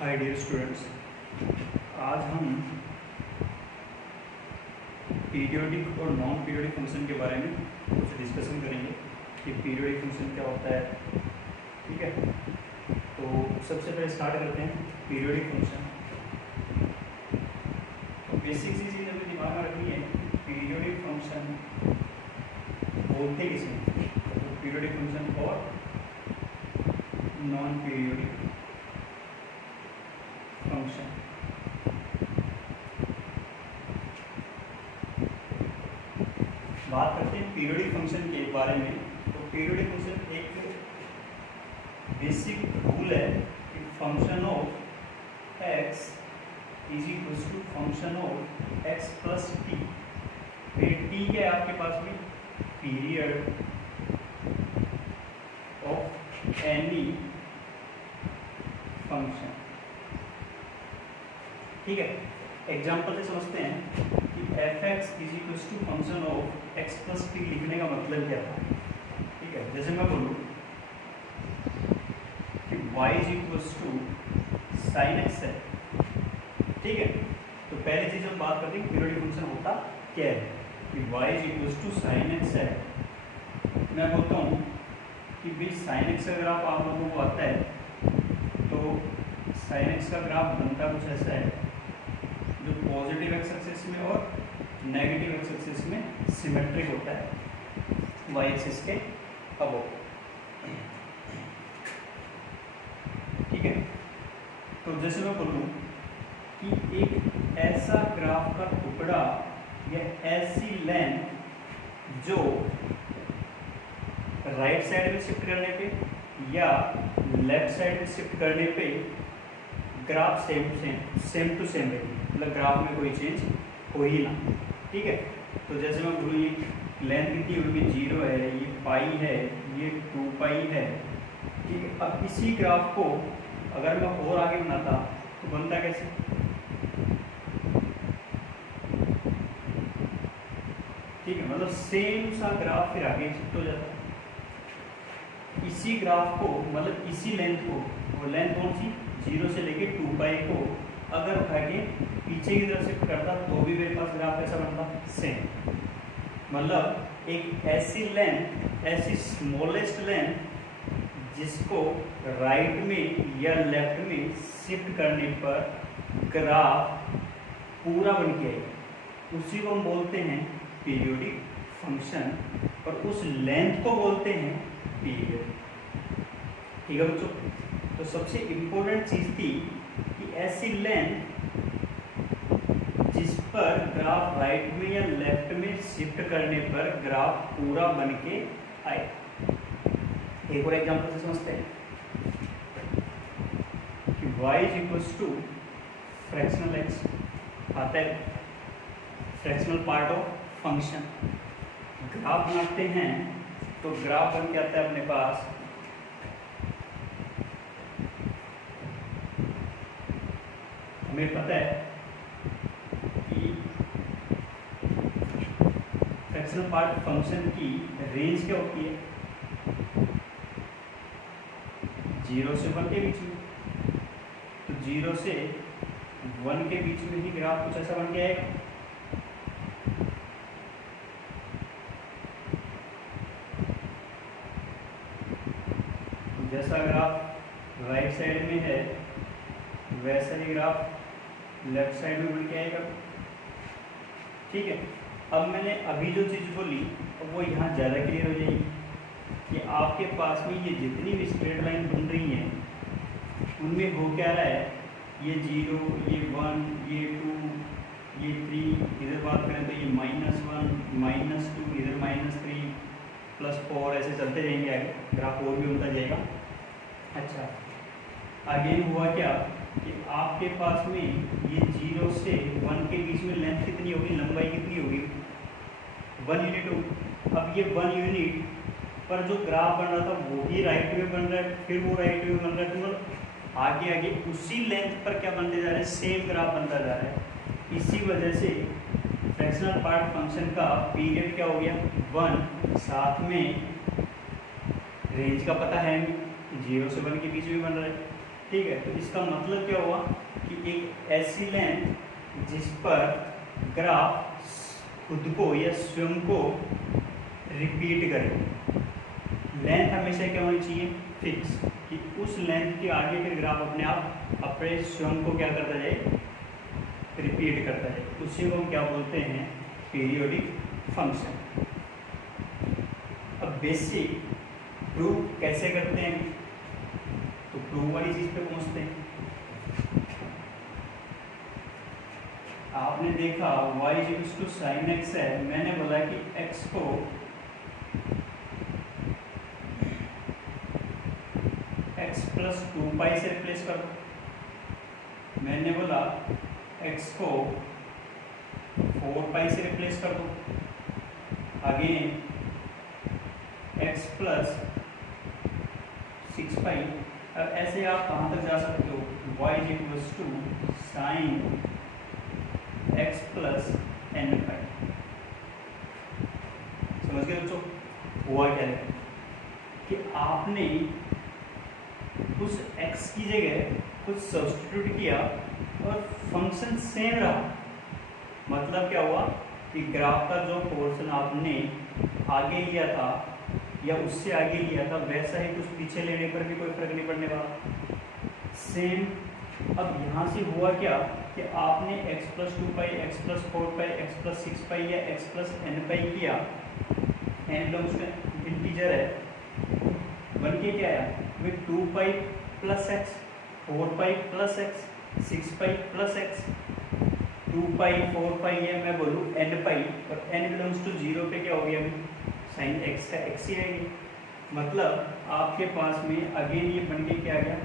Hi dear students, आज हम periodic और नॉन पीरियोडिक फंक्शन के बारे में कुछ डिस्कशन करेंगे कि पीरियोडिक फंक्शन क्या होता है। ठीक है, तो सबसे पहले स्टार्ट करते हैं पीरियोडिक फंक्शन। तो बेसिक सी चीज़ हमें दिमाग में रखनी है, पीरियोडिक फंक्शन बोलते किसे, तो पीरियोडिक फंक्शन और नॉन पीरियोडिक फंक्शन। बात करते हैं पीरियोडिक फंक्शन के बारे में। तो पीरियोडिक फंक्शन एक बेसिक रूल है कि function of x is equal to function of x plus T. फिर टी क्या है आपके पास में, पीरियड ऑफ एनी फंक्शन। ठीक है, एग्जाम्पल से समझते हैं कि F X is equal to function of X plus T लिखने का मतलब क्या था। ठीक है, जैसे मैं बोलूँ कि y is equal to sine X है। ठीक है, तो पहली चीज़ हम बात करते हैं पीरियोडिक फंक्शन होता क्या है, कि y is equal to sine X है। मैं बोलता हूँ कि भाई साइन एक्स का ग्राफ आप लोगों को आता है, तो साइन एक्स का ग्राफ बनता कुछ ऐसा है जो पॉजिटिव एक्स एक्सिस में और नेगेटिव एक्स एक्सिस में सिमेट्रिक होता है वाई एक्सिस के अबोव। ठीक है, तो जैसे मैं बोलूँ कि एक ऐसा ग्राफ का टुकड़ा या ऐसी लेंथ जो राइट साइड में शिफ्ट करने पे या लेफ्ट साइड में शिफ्ट करने पे ग्राफ सेम टू सेम रहेगी, मतलब ग्राफ में कोई चेंज हो ही ना। ठीक है, तो जैसे मैं बोलूँ ये लेंथ कितनी होगी, 0 है, ये पाई है, ये 2 पाई है। ठीक है, अब इसी ग्राफ को अगर मैं और आगे बनाता तो बनता कैसे, ठीक है, मतलब सेम सा ग्राफ फिर आगे शिफ्ट हो जाता। इसी ग्राफ को मतलब इसी लेंथ को, वो लेंथ कौन सी, 0 से लेके 2 पाई को अगर उठा के पीछे की तरफ शिफ्ट करता तो भी मेरे पास ग्राफ कैसा बनता, सेम। मतलब एक ऐसी लेंथ, ऐसी स्मॉलेस्ट लेंथ जिसको राइट में या लेफ्ट में शिफ्ट करने पर ग्राफ पूरा बन के आएगा, उसी को हम बोलते हैं पीरियोडिक फंक्शन, और उस लेंथ को बोलते हैं पीरियड। ठीक है बच्चों, तो सबसे इम्पोर्टेंट चीज़ थी कि ऐसी लेंथ जिस पर ग्राफ राइट में या लेफ्ट में शिफ्ट करने पर ग्राफ पूरा बन के आए। एक और एग्जांपल से समझते हैं कि y is equal to fractional x आता है, fractional part of function. Graph बनाते हैं तो ग्राफ बन के आता है अपने पास हमें पता है कि फ्रैक्शनल पार्ट फंक्शन की रेंज क्या होती है, 0 से 1 के बीच में। तो 0 से 1 के बीच में ही ग्राफ कुछ ऐसा बन के आएगा। जैसा ग्राफ राइट साइड में है वैसा ही ग्राफ लेफ्ट साइड में बन के आएगा। ठीक है, अब मैंने अभी जो चीज़ बोली वो यहाँ ज़्यादा क्लियर हो जाएगी कि आपके पास में ये जितनी भी स्ट्रेट लाइन बन रही हैं उनमें हो क्या रहा है, ये 0, ये 1, ये 2, ये 3, इधर बात करें तो ये -1, -2, इधर -3, +4, ऐसे चलते जाएंगे आगे, ग्राफ और भी बनता जाएगा। अच्छा, आगे हुआ क्या कि आपके पास में ये 0 से 1 के बीच में लेंथ कितनी होगी, लंबाई कितनी होगी, 1 यूनिट होगी। अब ये 1 यूनिट पर जो ग्राफ बन रहा था वो ही राइट में बन रहा है, फिर वो राइट में बन रहा है, तो मतलब आगे आगे उसी लेंथ पर क्या बनते जा रहे हैं, सेम ग्राफ बनता जा रहा है। इसी वजह से फ्रैक्शनल पार्ट फंक्शन का पीरियड क्या हो गया, 1, साथ में रेंज का पता है 0 से 1 के बीच में बन रहा है। ठीक है, तो इसका मतलब क्या हुआ कि एक ऐसी लेंथ जिस पर ग्राफ खुद को या स्वयं को रिपीट करे। लेंथ हमेशा क्या होनी चाहिए, फिक्स, कि उस लेंथ के आगे फिर ग्राफ अपने आप अपने स्वयं को क्या करता जाए, रिपीट करता है। उसी को हम क्या बोलते हैं, पीरियोडिक फंक्शन। अब बेसिक प्रूव कैसे करते हैं, तो प्रूव वाली चीज पे पहुंचते हैं। आपने देखा y sin x है, मैंने बोला कि x को x प्लस 2 से रिप्लेस कर दो। मैंने बोला x को 4 से रिप्लेस कर दो। अगेन x प्लस 6 अब ऐसे आप कहाँ तक जा सकते हो, y sin x plus n पाई। समझ गए बच्चों, हुआ क्या है कि आपने उस x की जगह कुछ सब्स्टिट्यूट किया और फंक्शन सेम रहा। मतलब क्या हुआ कि ग्राफ का जो पोर्शन आपने आगे लिया था या उससे आगे लिया था, वैसा ही कुछ पीछे लेने पर भी कोई फर्क नहीं पड़ने वाला, सेम। अब यहाँ से हुआ क्या कि आपने x plus 2 x plus 4 x plus 6 या x प्लस n किया, n बिलोंग्स टू इंटीजर है, बन के क्या आया, वे 2 plus x, 4 plus x, 6 plus x, 2 4 या मैं बोलूँ n और n बिलोंग्स टू 0 पे क्या हो गया, साइन x का x ही रहेगी। मतलब आपके पास में अगेन ये बन के क्या आ गया,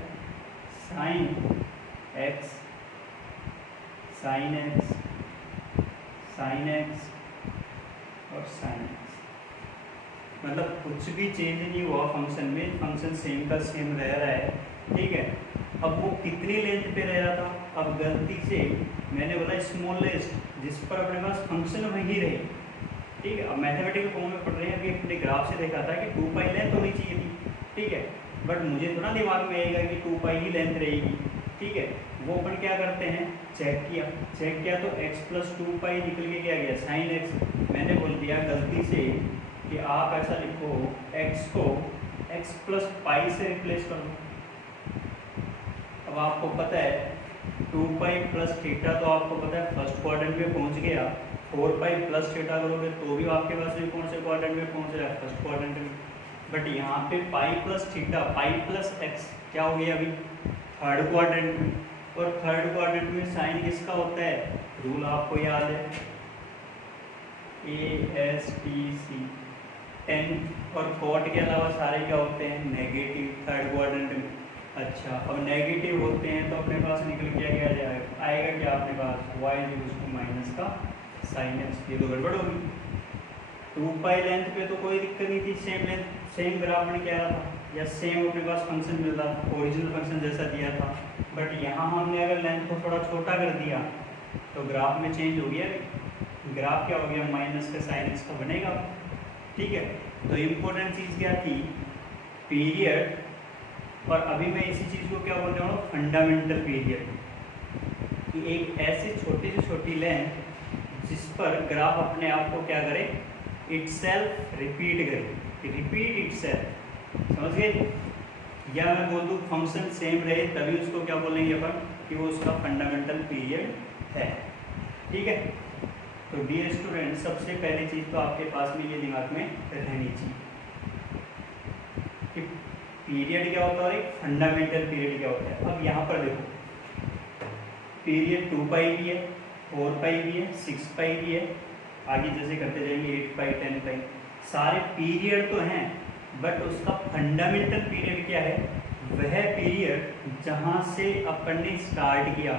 sine x sine x sine x और साइन x। मतलब कुछ भी चेंज नहीं हुआ फंक्शन में, फंक्शन सेम का सेम रह रहा है। ठीक है, अब वो कितनी लेंथ पे रह रहा था, अब गलती से मैंने बोला स्मॉलेस्ट, जिस पर अपने पास फंक्शन वही रहे। ठीक है, अब मैथमेटिकल फॉर्म में पढ़ रहे हैं, अभी अपने ग्राफ से देखा था कि 2 लेंथ होनी चाहिए थी। ठीक है, बट मुझे थोड़ा दिमाग में आएगा कि 2 ही लेंथ रहेगी। ठीक है, वो अपन क्या करते हैं, चेक किया तो x प्लस 2 निकल के क्या गया, साइन x। मैंने बोल दिया गलती से कि आप ऐसा लिखो, x को x प्लस पाई से रिप्लेस कर दो। अब आपको पता है 2 प्लस थीटा, तो आपको पता है फर्स्ट क्वाड्रेंट में पहुंच गया। 4 प्लस थीटा करोगे तो भी आपके पास में कौन से क्वाड्रेंट में पहुंच रहा है, फर्स्ट क्वाड्रेंट में। बट यहाँ पे pi plus theta, pi plus x क्या हो गया अभी, थर्ड क्वाड्रेंट में। और थर्ड क्वाड्रेंट में साइन किसका होता है, रूल आपको याद है, ASTC, टेन और कॉट के अलावा सारे क्या होते हैं, नेगेटिव थर्ड क्वाड्रेंट में। अच्छा, अब नेगेटिव होते हैं तो अपने पास निकल के क्या जाएगा, आएगा क्या अपने पास, y माइनस का साइन एक्स। ये तो गड़बड़ होगी। 2 लेंथ पे तो कोई दिक्कत नहीं थी, सेम लेंथ सेम ग्राफ में क्या था, या सेम अपने पास फंक्शन मिल रहा था, ओरिजिनल फंक्शन जैसा दिया था। बट यहाँ हमने अगर लेंथ को थोड़ा छोटा कर दिया तो ग्राफ में चेंज हो गया, ग्राफ क्या हो गया, माइनस का साइन एक्स का बनेगा। ठीक है, तो इम्पोर्टेंट चीज़ क्या थी, पीरियड। और अभी मैं इसी चीज़ को क्या बोलते हूँ, फंडामेंटल पीरियड, कि एक ऐसी छोटी से छोटी लेंथ जिस पर ग्राफ अपने आप को क्या करे, इटसेल्फ रिपीट करे, रिपीट इटसेल्फ। समझ गए, या मैं बोल दूँ फंक्शन सेम रहे, तभी उसको क्या बोलेंगे अपन, कि वो उसका फंडामेंटल पीरियड है। ठीक है, तो डियर स्टूडेंट, सबसे पहली चीज़ तो आपके पास में ये दिमाग में रहनी चाहिए कि पीरियड क्या होता है और एक फंडामेंटल पीरियड क्या होता है। अब यहाँ पर देखो, पीरियड 2 भी है, 4 भी है, 6 भी है, आगे जैसे करते जाएंगे 8 10 सारे पीरियड तो हैं, बट उसका फंडामेंटल पीरियड क्या है, वह पीरियड जहाँ से अपन ने स्टार्ट किया।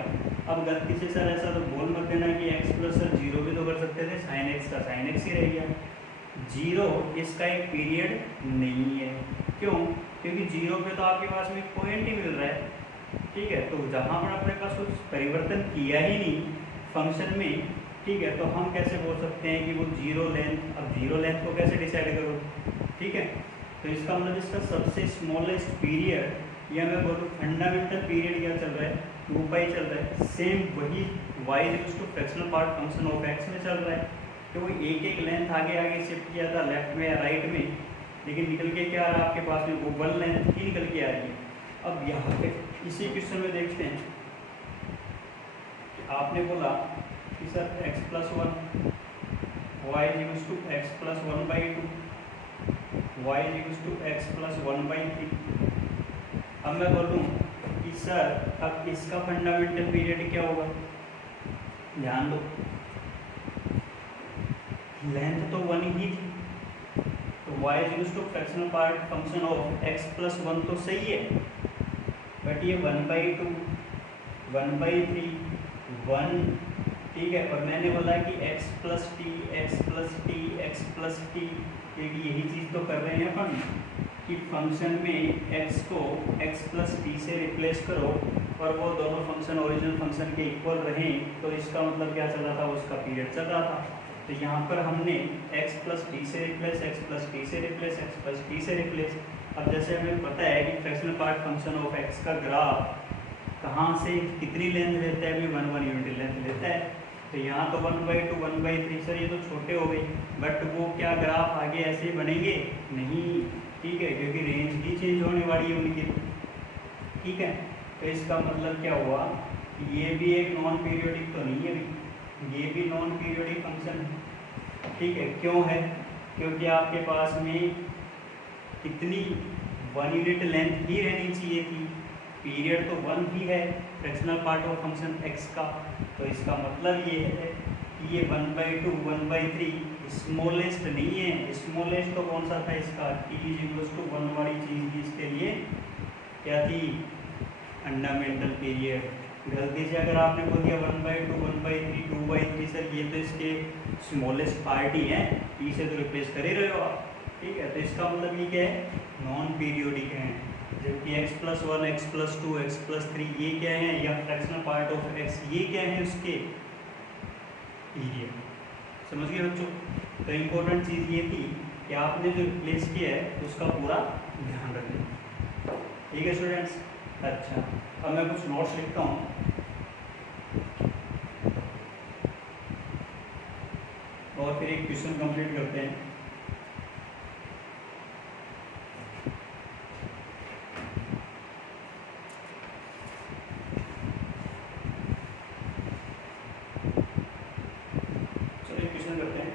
अब गलती से सर ऐसा तो बोल मत देना कि x प्लस सर 0 भी तो कर सकते थे, साइन एक्स का साइन एक्स ही रह गया। 0 इसका एक पीरियड नहीं है, क्यों, क्योंकि 0 पे तो आपके पास में पॉइंट ही मिल रहा है। ठीक है, तो जहाँ पर अपने पास कुछ परिवर्तन किया ही नहीं फंक्शन में, ठीक है, तो हम कैसे बोल सकते हैं कि वो 0 लेंथ। अब 0 लेंथ को कैसे डिसाइड करो, ठीक है, तो इसका मतलब इसका सबसे स्मॉलेस्ट पीरियड या मैं बोलूँ फंडामेंटल पीरियड क्या चल रहा है, 2 पाई चल रहा है। सेम वही y equals to fractional part function of x में चल रहा है, तो वो एक एक लेंथ आगे आगे शिफ्ट किया था लेफ्ट में या राइट में, लेकिन निकल के क्या आ रहा है आपके पास में, वो 1 लेंथ ही निकल के आ रही है। अब यहाँ पे इसी क्वेश्चन में देखते हैं कि आपने बोला कि sir x plus 1 y equals to x plus 1/2 y equals to x plus 1/3। अब मैं बोलूँ कि सर अब इसका फंडामेंटल पीरियड क्या होगा, ध्यान दो लेंथ तो 1 ही थी, तो y equals to fractional part function of x plus 1 तो सही है, बट ये 1/2 1/3 1, ठीक है। और मैंने बोला कि x plus T x plus T x plus T, यही चीज़ तो कर रहे हैं अपन कि फंक्शन में x को x प्लस टी से रिप्लेस करो और वो दोनों फंक्शन ओरिजिनल फंक्शन के इक्वल रहें, तो इसका मतलब क्या चल रहा था, उसका पीरियड चल रहा था। तो यहाँ पर हमने x प्लस टी से रिप्लेस, x प्लस टी से रिप्लेस, x प्लस टी से रिप्लेस। अब जैसे हमें पता है कि fractional part function of x का ग्राफ कहाँ से कितनी लेंथ लेता है, अभी 1 यूनिट लेंथ लेता है, तो यहाँ तो 1/2 1/3 सर ये तो छोटे हो गए, बट वो क्या ग्राफ आगे ऐसे बनेंगे नहीं, ठीक है, क्योंकि रेंज ही चेंज होने वाली है उनकी, ठीक है। तो इसका मतलब क्या हुआ, ये भी एक नॉन पीरियोडिक तो नहीं है, ये भी नॉन पीरियोडिक फंक्शन है, ठीक है। क्यों है, क्योंकि आपके पास में इतनी 1 यूनिट लेंथ ही रहनी चाहिए थी, पीरियड तो 1 ही है fractional part of function x का, तो इसका मतलब ये है कि ये 1/2 1/3 स्मॉलेस्ट नहीं है। स्मॉलेस्ट तो कौन सा था इसका, t इक्वल्स टू 1 वाली चीज़ की इसके लिए क्या थी, फंडामेंटल पीरियड। गलती से अगर आपने बोल दिया 1/2 1/3 2/3 सर ये तो इसके स्मॉलेस्ट पार्ट ही है, t से तो रिप्लेस कर ही रहे हो आप, ठीक है। तो इसका मतलब ये क्या है, नॉन पीरियोडिक है, जबकि x plus 1 x plus 2 x plus 3 ये क्या है, या फ्रैक्शनल पार्ट ऑफ x ये क्या है, उसके पीरियड। समझ गए बच्चों। तो इम्पोर्टेंट चीज़ ये थी कि आपने जो रिप्लेस किया है उसका पूरा ध्यान रखें, ठीक है स्टूडेंट्स। अच्छा, अब मैं कुछ नोट्स लिखता हूँ, और फिर एक क्वेश्चन कंप्लीट करते हैं। चलिए क्वेश्चन करते हैं।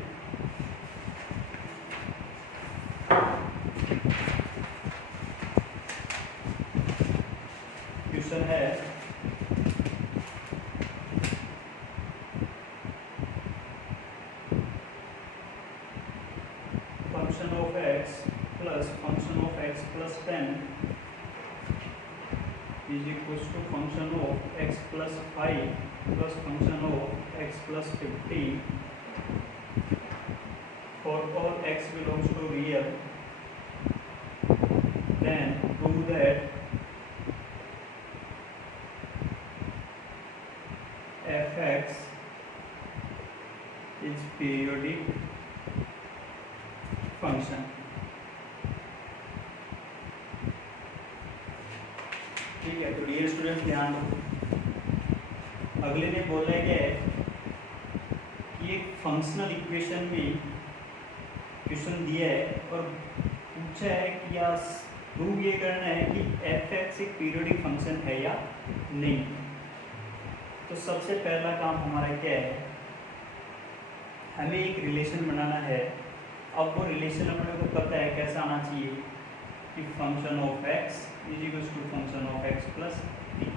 क्वेश्चन है function of x plus function of x plus 10 is equals to function of x plus 5 plus function of x plus 15 for all x belongs to real, then prove that fx is periodic function। ठीक है, तो dear student ध्यान दो, अगले ने बोला है कि एक फंक्शनल इक्वेशन में क्वेश्चन दिया है और पूछा है कि या प्रूव ये करना है कि fx एक पीरियोडिक फंक्शन है या नहीं। तो सबसे पहला काम हमारा क्या है, हमें एक रिलेशन बनाना है। अब वो रिलेशन अपने को पता है कैसा आना चाहिए कि function of x is equals to function of x plus t।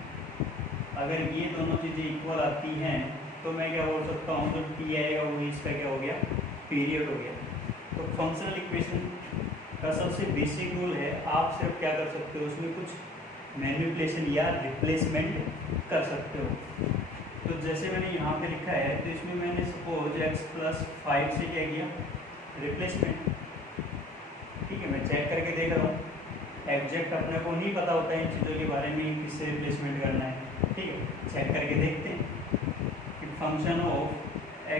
अगर ये दोनों चीज़ें इक्वल आती हैं तो मैं क्या बोल सकता हूँ, जो t आएगा वो इसका क्या हो गया, पीरियड हो गया। तो फंक्शनल इक्वेशन का सबसे बेसिक रूल है, आप सिर्फ क्या कर सकते हो, उसमें कुछ मैनिपुलेशन या रिप्लेसमेंट कर सकते हो। तो जैसे मैंने यहाँ पे लिखा है, तो इसमें मैंने सपोज x प्लस 5 से क्या किया, रिप्लेसमेंट। ठीक है, मैं चेक करके देख रहा हूँ, एग्जैक्ट अपने को नहीं पता होता है इन चीज़ों के बारे में किससे रिप्लेसमेंट करना है। ठीक है, चेक करके देखते हैं कि function of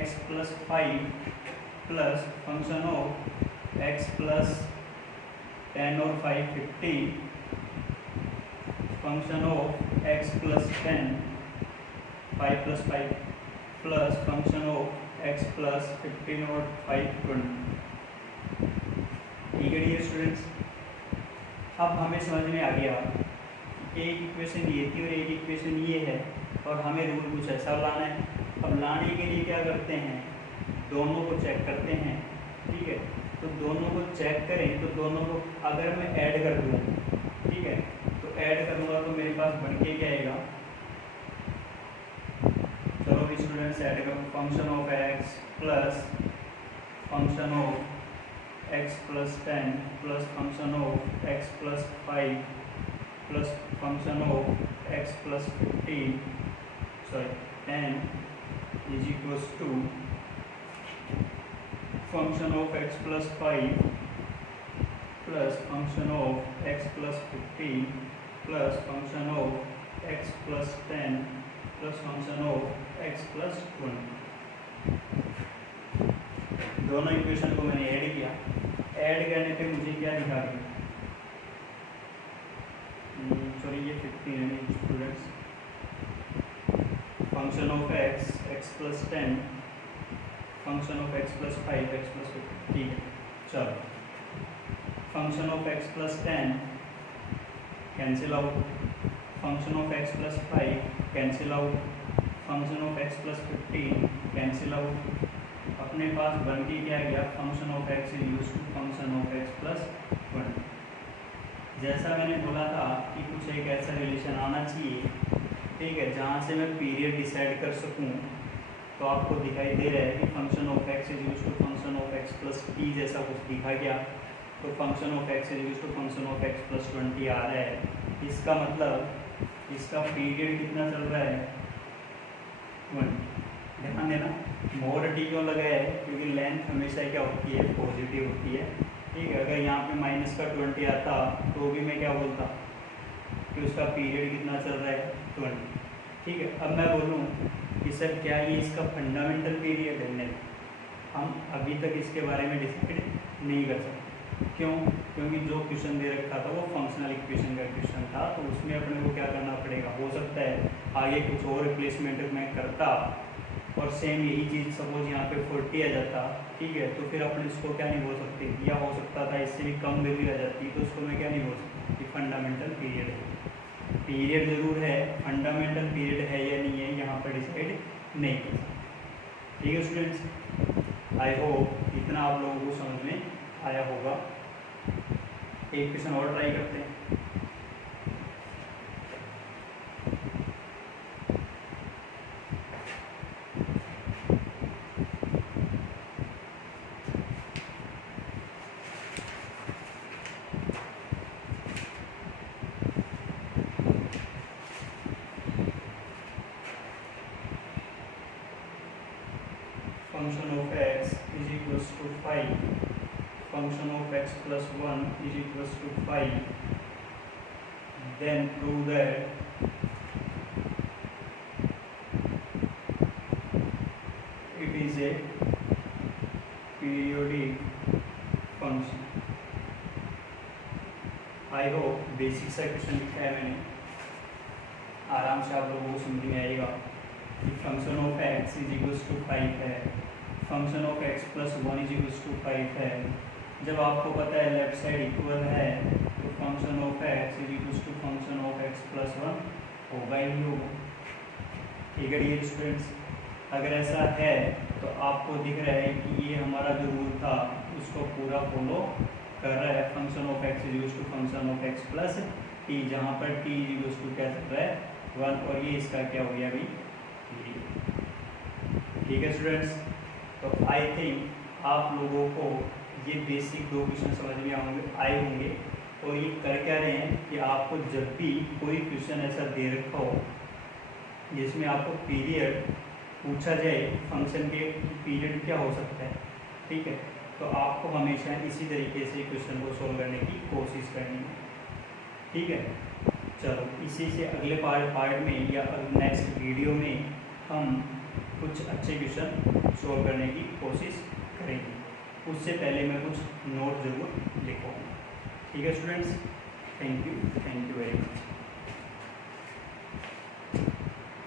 x plus 5 plus function of x plus 10 और 5 15 function of x plus 10 5 plus 5 plus function of x plus 15 और 5 20। ठीक है डियर स्टूडेंट्स, अब हमें समझ में आ गया एक इक्वेशन ये थी और एक इक्वेशन ये है और हमें रूल कुछ ऐसा लाना है। अब लाने के लिए क्या करते हैं, दोनों को चेक करते हैं। ठीक है, तो दोनों को चेक करें तो दोनों को अगर मैं ऐड कर दूँ, ठीक है, तो ऐड करूँगा तो मेरे पास बन के क्या आएगा, चलो भी स्टूडेंट्स ऐड करो, function of x plus function of x plus 10 plus function of x plus 5 plus function of x plus 15 10 is equals to function of x plus 5 plus function of x plus 15 plus function of x plus 10 plus function of x plus 20। दोनों equation को मैंने add किया। Add करने पे मुझे क्या दिखा रही, सॉरी ये 15 है students, function of x plus 10 function of x plus 5 x plus 15। ठीक है, चलो function of x plus 10 cancel out, function of x plus 5 cancel out, function of x plus 15 cancel out. अपने पास बन के क्या गया, function of x is use to function of x plus 1। जैसा मैंने बोला था कि कुछ एक ऐसा रिलेशन आना चाहिए, ठीक है, जहाँ से मैं पीरियड डिसाइड कर सकूँ। तो आपको दिखाई दे रहा है कि function of x is use to function of x plus t जैसा कुछ दिखा गया। तो function of x is use to function of x plus 20 आ रहा है। इसका मतलब इसका पीरियड कितना चल रहा है, 1। ध्यान देना, मोर टी क्यों लगा है, क्योंकि लेंथ हमेशा क्या होती है, पॉजिटिव होती है। ठीक है, अगर यहाँ पे माइनस का 20 आता तो भी मैं क्या बोलता कि उसका पीरियड कितना चल रहा है, 20। ठीक है, अब मैं बोलूँ कि सर क्या ये इसका फंडामेंटल पीरियड है, नहीं, हम अभी तक इसके बारे में डिसाइड नहीं कर सकते। क्यों? क्योंकि जो क्वेश्चन दे रखा था वो फंक्शनल इक्वेशन का क्वेश्चन था, तो उसमें अपने को क्या करना पड़ेगा, हो सकता है आगे कुछ और रिप्लेसमेंट मैं करता और सेम यही चीज़ सपोज यहाँ पे 40 आ जाता। ठीक है, तो फिर अपन इसको क्या नहीं बोल सकते, या हो सकता था इससे भी कम वैल्यू आ जाती, तो उसको मैं क्या नहीं बोल सकता कि फंडामेंटल पीरियड है। पीरियड जरूर है, फंडामेंटल पीरियड है या नहीं है यहाँ पर डिसाइड नहीं कर सकते। ठीक है स्टूडेंट्स, आई होप इतना आप लोगों को समझ में आया होगा। एक क्वेश्चन और ट्राई करते हैं। Function of x is equals to 5, function of x plus 1 is equals to 5, then prove that it is a periodic function. I hope basic सा क्वेश्चन लिखा है मैंने, आराम से आप लोगों को समझ में आएगा कि function of x is equals to 5 है, function of x plus 1 is equals to 5 है। जब आपको पता है लेफ्ट साइड इक्वल है तो function of x is equals to function of x plus 1 होगा ही होगा। ठीक है डियर स्टूडेंट्स, अगर ऐसा है तो आपको दिख रहा है कि ये हमारा जो रूल था उसको पूरा फॉलो कर रहा है। Function of x is equals to function of x plus t, जहाँ पर t इज इक्वल्स टू क्या चल रहा है, 1, और ये इसका क्या हो गया अभी। ठीक है स्टूडेंट्स, तो आई थिंक आप लोगों को ये बेसिक दो क्वेश्चन समझ में आए होंगे। और ये कर क्या रहे हैं कि आपको जब भी कोई क्वेश्चन ऐसा दे रखा हो जिसमें आपको पीरियड पूछा जाए, फंक्शन के पीरियड क्या हो सकता है, ठीक है, तो आपको हमेशा इसी तरीके से क्वेश्चन को सोल्व करने की कोशिश करनी है। ठीक है, चलो इसी से अगले पार्ट में या नेक्स्ट वीडियो में हम कुछ अच्छे क्वेश्चन सोल्व करने की कोशिश करेंगे। उससे पहले मैं कुछ नोट ज़रूर लिखूँगा। ठीक है students, thank you very much.